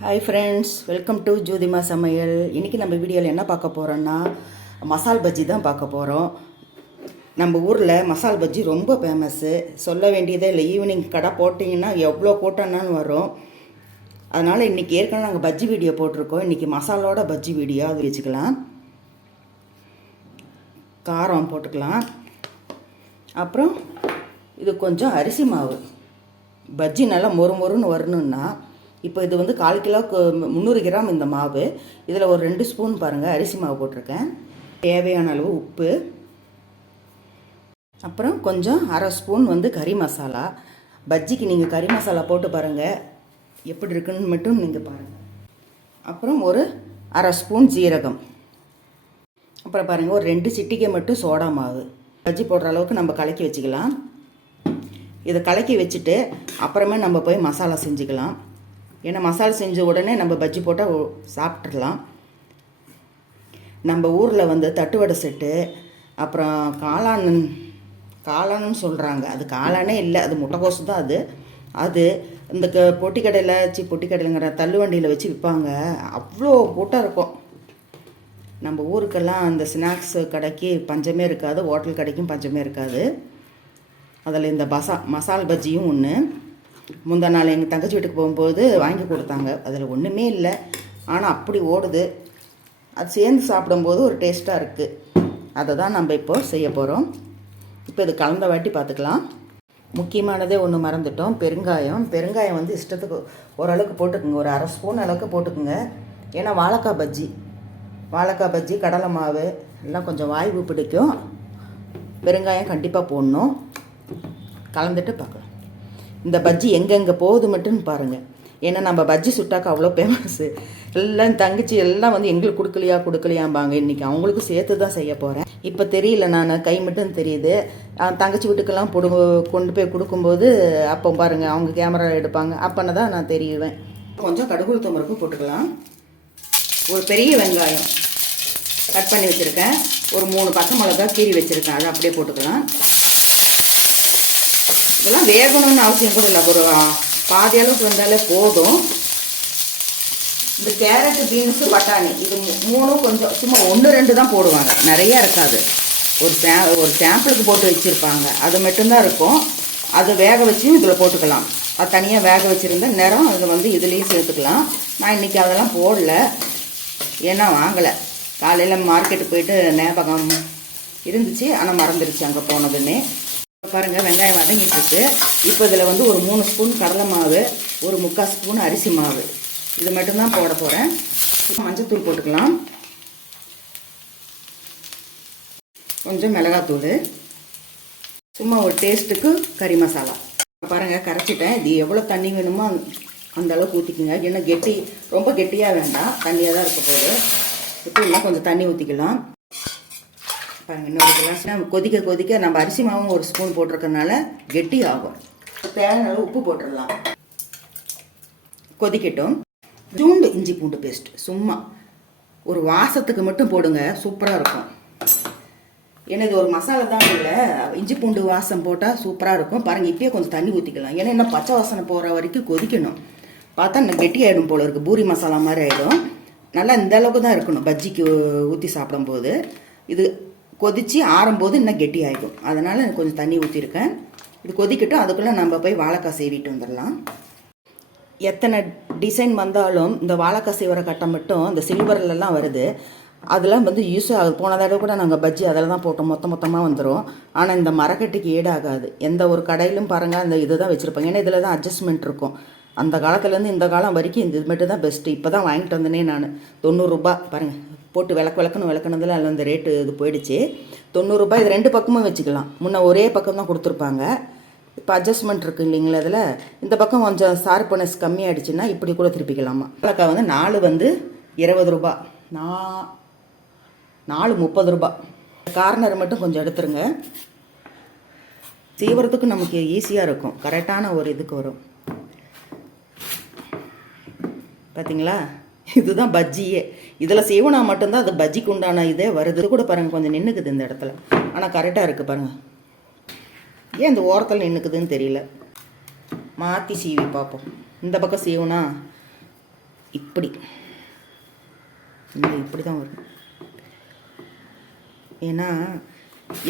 Hi friends welcome to Jothima சமையல் இன்றைக்கி நம்ம வீடியோவில் என்ன பார்க்க போகிறோன்னா மசால் பஜ்ஜி தான் பார்க்க போகிறோம் நம்ம ஊரில் மசால் பஜ்ஜி ரொம்ப ஃபேமஸ்ஸு சொல்ல வேண்டியதே இல்லை. ஈவினிங் கடை போட்டிங்கன்னா எவ்வளோ கூட்டம்னாலும் வரும். அதனால் இன்றைக்கி ஏற்கனவே நாங்கள் பஜ்ஜி வீடியோ போட்டிருக்கோம். இன்றைக்கி மசாலோட பஜ்ஜி வீடியோ அது வச்சுக்கலாம். காரம் போட்டுக்கலாம். அப்புறம் இது கொஞ்சம் அரிசி மாவு. பஜ்ஜி நல்லா மொறு மொறுன்னு வரணுன்னா இப்போ இது வந்து கால் கிலோ முந்நூறு கிராம் இந்த மாவு. இதில் ஒரு ரெண்டு ஸ்பூன் பாருங்கள் அரிசி மாவு போட்டிருக்கேன். தேவையான அளவு உப்பு. அப்புறம் கொஞ்சம் அரை ஸ்பூன் வந்து கறி மசாலா. பஜ்ஜிக்கு நீங்கள் கறி மசாலா போட்டு பாருங்கள் எப்படி இருக்குன்னு மட்டும் நீங்கள் பாருங்கள் அப்புறம் ஒரு அரை ஸ்பூன் ஜீரகம். அப்புறம் பாருங்கள் ஒரு ரெண்டு சிட்டிகை மட்டும் சோடா மாவு. பஜ்ஜி போடுற அளவுக்கு நம்ம கலக்கி வச்சுக்கலாம். இதை கலக்கி வச்சுட்டு அப்புறமே நம்ம போய் மசாலா செஞ்சுக்கலாம். ஏன்னா மசால் செஞ்ச உடனே நம்ம பஜ்ஜி போட்டால் சாப்பிட்றலாம் நம்ம ஊரில் வந்து தட்டுவடை செட்டு அப்புறம் காளான் காளான்னு சொல்கிறாங்க அது காளானே இல்லை அது முட்டைக்கோசு தான் அது. அது இந்த க பொட்டி கடையில் சி பொட்டி கடையிலங்கிற வச்சு விற்பாங்க அவ்வளோ கூட்டம் இருக்கும். நம்ம ஊருக்கெல்லாம் அந்த ஸ்நாக்ஸ் கடைக்கு பஞ்சமே இருக்காது ஹோட்டல் கடைக்கும் பஞ்சமே இருக்காது. அதில் இந்த பசா மசால் பஜ்ஜியும் ஒன்று முந்தா நாள் எங்கள் தங்கச்சி வீட்டுக்கு போகும்போது வாங்கி கொடுத்தாங்க. அதில் ஒன்றுமே இல்லை. ஆனால் அப்படி ஓடுது. அது சேர்ந்து சாப்பிடும்போது ஒரு டேஸ்ட்டாக இருக்குது அதை தான் நம்ம இப்போது செய்ய போகிறோம் இப்போ இது கலந்த வாட்டி பார்த்துக்கலாம் முக்கியமானதே ஒன்று மறந்துட்டோம். பெருங்காயம். பெருங்காயம் வந்து இஷ்டத்துக்கு ஓரளவுக்கு போட்டுக்குங்க. ஒரு அரை ஸ்பூன் அளவுக்கு போட்டுக்குங்க. ஏன்னா வாழைக்காய் பஜ்ஜி. வாழைக்காய் பஜ்ஜி கடலை மாவு எல்லாம் கொஞ்சம் வாய்வு பிடிக்கும். பெருங்காயம் கண்டிப்பாக போடணும். கலந்துட்டு பார்க்கலாம் இந்த பஜ்ஜி எங்கெங்கே போகுது மட்டும் பாருங்கள் ஏன்னா நம்ம பஜ்ஜி சுட்டாக்கா அவ்வளோ ஃபேமஸ்ஸு எல்லாம் தங்கச்சி எல்லாம் வந்து எங்களுக்கு கொடுக்கலையா கொடுக்கலையாம்பாங்க. இன்றைக்கி அவங்களுக்கும் சேர்த்து தான் செய்ய போகிறேன் இப்போ தெரியல நான் கை மட்டும் தெரியுது. தங்கச்சி வீட்டுக்கெல்லாம் போடு கொண்டு போய் கொடுக்கும்போது அப்போ பாருங்கள் அவங்க கேமரா எடுப்பாங்க. அப்போன தான் நான் தெரியுவேன். கொஞ்சம் கடுகுள் தும்பருப்பு போட்டுக்கலாம். ஒரு பெரிய வெங்காயம் கட் பண்ணி வச்சுருக்கேன். ஒரு மூணு பச்சை மிளகா கீறி வச்சுருக்கேன். அதை அப்படியே போட்டுக்கலாம். இதெல்லாம் வேகணும்னு அவசியம் கூட இல்லை. ஒரு பாதி அளவுக்கு வந்தாலே போதும். இந்த கேரட்டு பீன்ஸு பட்டாணி இது மூணும் கொஞ்சம் சும்மா ஒன்று ரெண்டு தான் போடுவாங்க. நிறைய இருக்காது. ஒரு சே ஒரு சாம்பிளுக்கு போட்டு வச்சுருப்பாங்க. அது மட்டும்தான் இருக்கும். அதை வேக வச்சும் இதில் போட்டுக்கலாம். அது தனியாக வேக வச்சுருந்த நேரம் அதை வந்து இதுலேயும் சேர்த்துக்கலாம். நான் இன்றைக்கி அதெல்லாம் போடல. ஏன்னா வாங்கலை. காலையில் மார்க்கெட்டுக்கு போயிட்டு ஞாபகம் இருந்துச்சு. ஆனால் மறந்துருச்சு அங்கே போனதுன்னே. பாருங்கள் வெங்காயம் வதங்கிட்டு இருக்கு இப்போ இதில் வந்து ஒரு மூணு ஸ்பூன் கடலை மாவு ஒரு முக்கால் ஸ்பூன் அரிசி மாவு. இது மட்டும்தான் போட போகிறேன் இப்போ மஞ்சத்தூள் போட்டுக்கலாம். கொஞ்சம் மிளகாத்தூள். சும்மா ஒரு டேஸ்ட்டுக்கு கறி மசாலா. பாருங்கள் கரைச்சிட்டேன். இது எவ்வளோ தண்ணி வேணுமோ அந்த- அளவுக்கு ஊற்றிக்குங்க ஏன்னா கெட்டி ரொம்ப கெட்டியாக வேண்டாம். தண்ணியாக தான் இருக்க போகுது. இப்போ இன்னும் கொஞ்சம் தண்ணி ஊற்றிக்கலாம் பாருங்க இன்னொரு கிளாஸ் நம்ம கொதிக்க கொதிக்க நம்ம அரிசி மாவும் ஒரு ஸ்பூன் போட்டிருக்கறனால கெட்டி ஆகும் தேவையான உப்பு போட்டுடலாம். கொதிக்கட்டும். பூண்டு இஞ்சி பூண்டு பேஸ்ட் சும்மா. ஒரு வாசத்துக்கு மட்டும் போடுங்க சூப்பராக இருக்கும். ஏன்னா இது ஒரு மசாலா தான் இல்லை இஞ்சி பூண்டு வாசம் போட்டால் சூப்பராக இருக்கும். பாருங்கள் இப்பயே கொஞ்சம் தண்ணி ஊற்றிக்கலாம் ஏன்னா இன்னும் பச்சை வாசனை போகிற வரைக்கும் கொதிக்கணும். பார்த்தா இன்னும் கெட்டி ஆகிடும் போல இருக்குது பூரி மசாலா மாதிரி ஆகிடும் நல்லா இந்த அளவுக்கு தான் இருக்கணும் பஜ்ஜிக்கு ஊற்றி சாப்பிடும்போது. இது கொதித்து ஆறும்போது இன்னும் கெட்டி ஆகிடும் அதனால் கொஞ்சம் தண்ணி ஊற்றிருக்கேன் இது கொதிக்கட்டும் அதுக்குள்ளே நம்ம போய் வாழைக்காய் செய்விட்டு வந்துடலாம். எத்தனை டிசைன் வந்தாலும் இந்த வாழைக்காய் சீவர கட்டை மட்டும் இந்த சில்வர்லலாம் வருது. அதெல்லாம் வந்து யூஸ் ஆகுது. போன தடவை கூட நாங்கள் பஜ்ஜி அதில் தான் போட்டோம். மொத்த மொத்தமாக வந்துடும் ஆனால் இந்த மரக்கட்டுக்கு ஈடாகாது. எந்த ஒரு கடையிலும் பாருங்கள் அந்த இது தான் வச்சுருப்பாங்க. ஏன்னா இதில் தான் அட்ஜஸ்ட்மெண்ட் இருக்கும். அந்த காலத்துலேருந்து இந்த காலம் வரைக்கும் இந்த இது மட்டும் தான் பெஸ்ட்டு இப்போ தான் வாங்கிட்டு வந்தனே நான். தொண்ணூறுரூபா பாருங்கள் போட்டு விளக்கு விளக்குன்னு விளக்குனதில் அதில் அந்த ரேட்டு இது போயிடுச்சு. தொண்ணூறுரூபா இது ரெண்டு பக்கமும் வச்சுக்கலாம். முன்னே ஒரே பக்கம் தான் கொடுத்துருப்பாங்க. இப்போ அட்ஜஸ்ட்மெண்ட் இருக்கு இல்லைங்களா அதில் இந்த பக்கம் கொஞ்சம் ஷார்ப்னஸ் கம்மியாகிடுச்சுன்னா இப்படி கூட திருப்பிக்கலாமா? வாழைக்காய் வந்து நாலு வந்து இருபது ரூபா. நா நாலு முப்பது ரூபா. கார்னர் மட்டும் கொஞ்சம் எடுத்துருங்க. செய்வறதுக்கு நமக்கு ஈஸியாக இருக்கும். கரெக்டான ஒரு இதுக்கு வரும். பார்த்தீங்களா இதுதான் பஜ்ஜியே. இதில் சீவனா மட்டும்தான் அது பஜ்ஜிக்கு உண்டான இதே வருது. கூட பாருங்கள் கொஞ்சம் நின்றுக்குது இந்த இடத்துல. ஆனால் கரெக்டாக இருக்குது பாருங்கள் ஏன் இந்த ஓரத்தில் நின்றுக்குதுன்னு தெரியல. மாற்றி சீவி பார்ப்போம். இந்த பக்கம் சீவுனா? இப்படி. இந்த இப்படி தான் வரும். ஏன்னா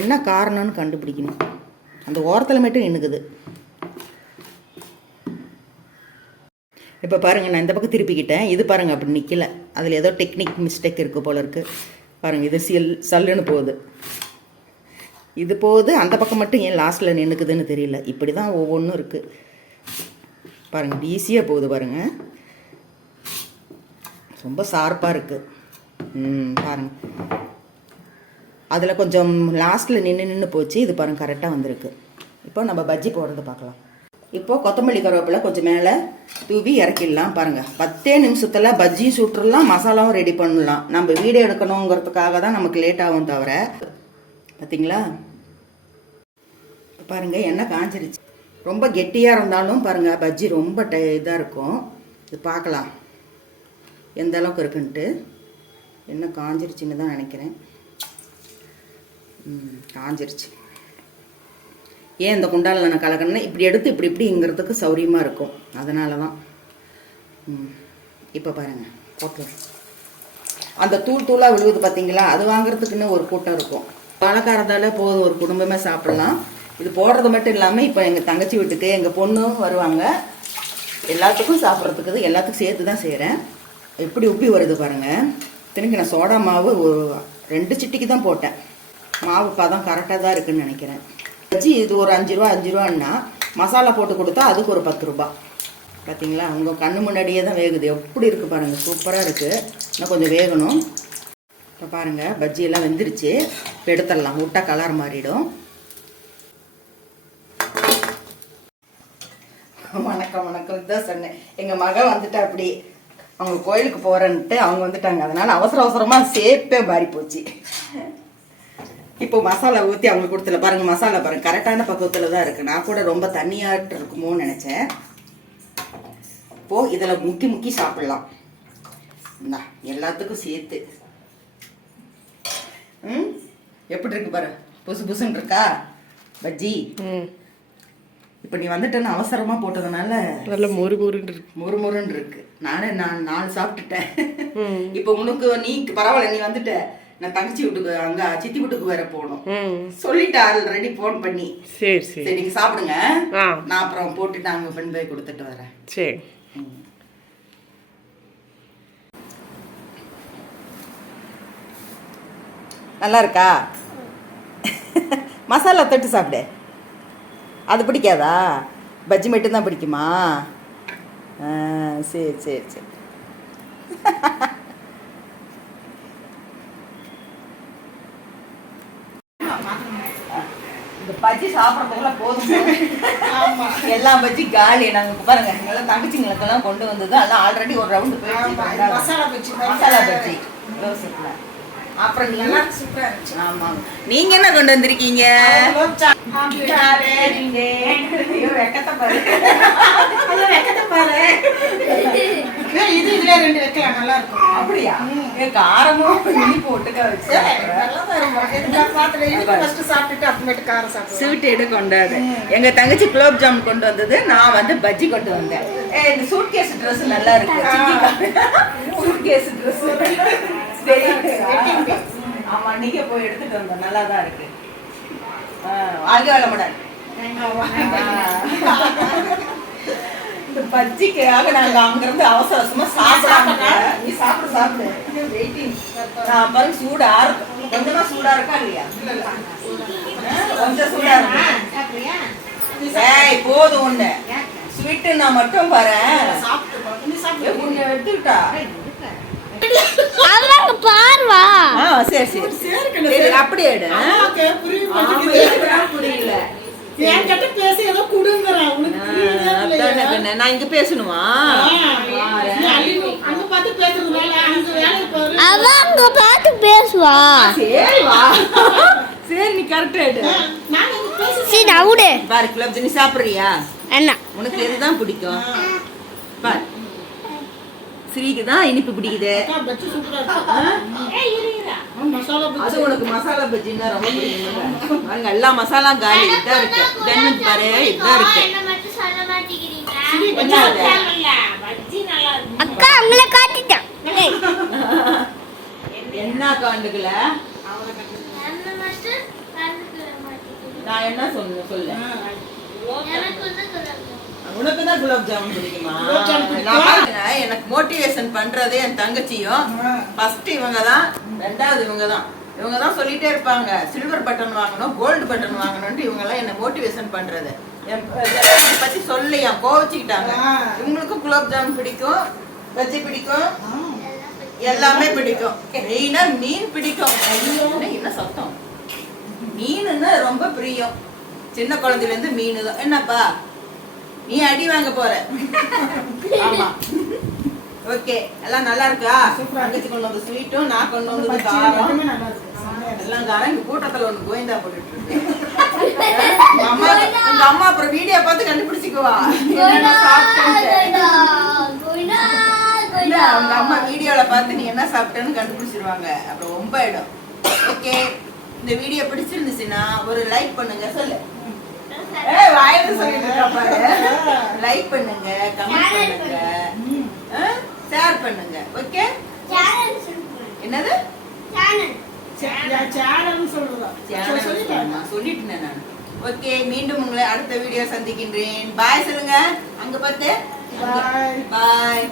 என்ன காரணம்னு கண்டுபிடிக்கணும். அந்த ஓரத்தில் மட்டும் நின்றுக்குது இப்போ பாருங்கள் நான் இந்த பக்கம் திருப்பிக்கிட்டேன். இது பாருங்கள் அப்படி நிற்கல அதில் ஏதோ டெக்னிக் மிஸ்டேக் இருக்குது போல இருக்குது பாருங்கள் இது சில் சல்லுன்னு போகுது. இது போகுது அந்த பக்கம் மட்டும் ஏன் லாஸ்ட்டில் நின்றுக்குதுன்னு தெரியல. இப்படி தான் ஒவ்வொன்றும் இருக்குது பாருங்கள் ஈஸியாக போகுது பாருங்கள் ரொம்ப ஷார்ப்பாக இருக்குது ம் பாருங்கள் அதில் கொஞ்சம் லாஸ்ட்டில் நின்று நின்று போச்சு. இது பாருங்கள் கரெக்டாக வந்திருக்கு. இப்போ நம்ம பஜ்ஜி போடுறது பார்க்கலாம். இப்போ கொத்தமல்லி கருவேப்பிலை கொஞ்சம் மேலே தூவி இறக்கிடலாம் பாருங்கள் பத்தே நிமிஷத்தில் பஜ்ஜி சுட்டுறலாம் மசாலாவும் ரெடி பண்ணலாம். நம்ம வீடியோ எடுக்கணுங்கிறதுக்காக தான் நமக்கு லேட் ஆகும் தவிர. பார்த்தீங்களா பாருங்கள் பாருங்க எண்ணெய் காஞ்சிருச்சு. ரொம்ப கெட்டியாக இருந்தாலும் பாருங்கள் பஜ்ஜி ரொம்ப டை இதாக இருக்கும். இது பார்க்கலாம். எந்த அளவுக்கு இருக்குன்ட்டு. எண்ணெய் காஞ்சிருச்சுன்னு தான் நினைக்கிறேன். ம், காஞ்சிருச்சு. ஏன் இந்த குண்டாலில் நான் கலக்கணும்னா இப்படி எடுத்து இப்படி இப்படிங்கிறதுக்கு சௌரியமாக இருக்கும். அதனால தான் ம், இப்போ பாருங்கள் போட்டுருவேன் அந்த தூள் தூளாக விழுவுது பார்த்தீங்களா அது வாங்குறதுக்குன்னு ஒரு கூட்டம் இருக்கும். பழக்காரத்தால் போதும் ஒரு குடும்பமே சாப்பிடலாம். இது போடுறது மட்டும் இல்லாமல் இப்போ எங்கள் தங்கச்சி வீட்டுக்கு எங்கள் பொண்ணும் வருவாங்க. எல்லாத்துக்கும் சாப்பிட்றதுக்கு இது எல்லாத்துக்கும் சேர்த்து தான் செய்கிறேன் எப்படி உப்பி வருது பாருங்கள் திரும்பி நான் சோடா மாவு ரெண்டு சிட்டிக்கு தான் போட்டேன். மாவு பதம் கரெக்டாக தான் இருக்குன்னு நினைக்கிறேன். வச்சு இது ஒரு அஞ்சு ரூபா அஞ்சு ரூபான்னா மசாலா போட்டு கொடுத்தா அதுக்கு ஒரு பத்து ரூபா. பார்த்தீங்களா உங்கள் கண்ணு முன்னாடியே தான் வேகுது. எப்படி இருக்குது பாருங்கள் சூப்பராக இருக்குது இன்னும் கொஞ்சம் வேகணும். இப்போ பாருங்கள் பஜ்ஜியெல்லாம் வெந்துருச்சு. இப்போ எடுத்துடலாம். விட்டா கலர் மாறிடும். வணக்கம் வணக்கம். இதுதான் சொன்னேன். எங்கள் மகன் வந்துட்டா அப்படி. அவங்க கோயிலுக்கு போகிறேன்ட்டு அவங்க வந்துட்டாங்க. அதனால் அவசர அவசரமாக சேப்பே மாறி போச்சு இப்போ மசாலா ஊற்றி அவங்களுக்கு கொடுத்துல பாருங்க மசாலா பாருங்க. கரெக்டான பக்குவத்தில் தான் இருக்கு. நான் கூட ரொம்ப தண்ணியாட்டு இருக்குமோன்னு நினச்சேன். இப்போ இதில் முக்கி முக்கி சாப்பிடலாம். இந்தா எல்லாத்துக்கும் சேர்த்து. ம்? எப்படி இருக்கு பாரு? புசு புசுன்னு இருக்கா? பஜ்ஜி. ம். இப்போ நீ வந்துட்டேன்னு அவசரமாக போட்டதுனால நல்ல மொறு மொறுன்னு இருக்கு. மொறு மொறுன்னு இருக்கு. நானே நான் நாலு சாப்பிட்டுட்டேன். இப்போ உனக்கு நீ பரவாயில்ல நீ வந்துட்ட. நான் தங்கச்சி வீட்டுக்கு அங்க சித்தி வீட்டுக்கு வேற போகணும். சொல்லிட்டு ஆல்ரெடி ஃபோன் பண்ணி. சரி சரி. நீங்க சாப்பிடுங்க. நான் அப்புறம் போட்டுட்டு அங்க பெண் போய் கொடுத்துட்டு வரேன். சரி. நல்லா இருக்கா? மசாலா தொட்டு சாப்பிடு. அது பிடிக்காதா? பஜ்ஜி மட்டும்தான் பிடிக்குமா? சரி சரி சரி இந்த பஜ்ஜி சாப்பிட்றதுக்குள்ள போதும். எல்லா பஜ்ஜி காலி. நாங்க பாருங்க எல்லாம் தங்கச்சிங்களுக்கெல்லாம் கொண்டு வந்தது. அதெல்லாம் ஆல்ரெடி ஒரு ரவுண்டு போயிடுச்சு மசாலா பஜ்ஜி. மசாலா பஜ்ஜி. ரோஸ்ல அப்புறம் நீங்க சூப்பரா இருந்துச்சு. ஆமாங்க. நீங்க என்ன கொண்டு வந்திருக்கீங்க? வெக்கத்தை பாரு. ஏய், இது இதுல ரெண்டு வைக்கலாம் நல்லா இருக்கும். அப்படியா? காரமும் இனிப்பு ஒட்டுக்கா வச்சு நல்லா. ஸ்வீட் எடு எங்க தங்கச்சி குலோப் ஜாம் கொண்டு வந்தது. நான் வந்து பஜ்ஜி கொண்டு வந்தேன். இந்த சூட் கேஸ் ட்ரெஸ் நல்லா இருக்கு. சூட் கேஸ் ட்ரெஸ் ஆமா நீங்க போய் எடுத்துட்டு வந்தோம் நல்லா தான் இருக்கு வாழ்க வளமுடன். இந்த பஜ்ஜிக்காக நாங்க அங்கிருந்து அவசர அவசரமா சாப்பிடாம நீ சாப்பிடு சாப்பிடு. வெயிட்டிங் நான் பாருங்க சூடா இருக்கும் கொஞ்சமா சூடா இருக்கா இல்லையா? கொஞ்சம் சூடா இருக்கு? ஏய் போதும் ஒண்ணு ஸ்வீட்டுன்னா மட்டும் பாரு சாப்பிட்டு எடுத்துக்கிட்டா? அவங்க பார்வா. ஆ சரி சரி. சரி அப்படியே எடு புரியல. என்கிட்ட பேசி ஏதோ. உனக்கு கண்ணு. நான் இங்க பேசணுமா? அங்க பார்த்து அங்க பாரு. பேசுவா. சரி வா. சரி நீ கரெக்டா இங்க பேசி- சரி நவுடு பாரு குலோப் ஜாமுன் சாப்பிடுறியா? என்ன உனக்கு எதுதான் பிடிக்கும்? பாரு. ஸ்ரீக்கு தான் இனிப்பு பிடிக்குது? அது உனக்கு மசாலா பஜ்ஜின்னா ரொம்ப பிடிக்கும் பாருங்க எல்லா மசாலா காலி இதான் இருக்கு. தண்ணி பாரு இதான் இருக்கு. அக்கா உங்களை என்ன காண்டுக்கல நான் என்ன சொல்ல. சொல்லு உனக்கு தான் குலாப் ஜாமுன் பிடிக்குமா? எனக்கு மோட்டிவேஷன் பண்றதே என் தங்கச்சியும். ஃபர்ஸ்ட் இவங்க தான் ரெண்டாவது இவங்க தான் இவங்க தான் சொல்லிட்டே இருப்பாங்க. சில்வர் பட்டன் வாங்கணும் கோல்டு பட்டன் வாங்கணும்னு இவங்க எல்லாம் என்ன மோட்டிவேஷன் பண்றது. என் பத்தி சொல்லி என் கோவச்சுக்கிட்டாங்க. இவங்களுக்கும் குலாப் ஜாமுன் பிடிக்கும் பஜ்ஜி பிடிக்கும் எல்லாமே பிடிக்கும். மெயினா மீன் பிடிக்கும். என்ன சத்தம்? மீனுன்னா ரொம்ப பிரியம். சின்ன குழந்தையில இருந்து மீன் தான் என்னப்பா? நீ அடி வாங்க போற. ஆமா. ஓகே எல்லாம் நல்லா இருக்கா? தங்கச்சி கொண்டு வந்த ஸ்வீட்டும் நான் கொண்டு வந்தது பச்சை காரம். எல்லாமே காரம். இங்க கூட்டத்துல ஒண்ணு கோயந்தா போட்டுட்டு இருக்கு. உங்க அம்மா உங்க அம்மா அப்புறம் வீடியோ பார்த்து கண்டுபிடிச்சுக்குவா. அவங்க அம்மா வீடியோல பார்த்து நீ என்ன சாப்பிட்டேன்னு கண்டுபிடிச்சிருவாங்க. அப்புறம் ரொம்ப இடம் ஓகே இந்த வீடியோ பிடிச்சிருந்துச்சுன்னா ஒரு லைக் பண்ணுங்க சொல்லு. ஏய் வாயில சொல்லிட்டு லைக் பண்ணுங்க கமெண்ட் பண்ணுங்க. ஷேர் பண்ணுங்க. ஓகே என்னது? சே- சேனல்னு சொல்றதா? சேனல் சொல்லிட்டேன் நான். ஓகே மீண்டும் உங்களை அடுத்த வீடியோ சந்திக்கின்றேன். பாய் சொல்லுங்க. அங்க பார்த்து Bye. பாய்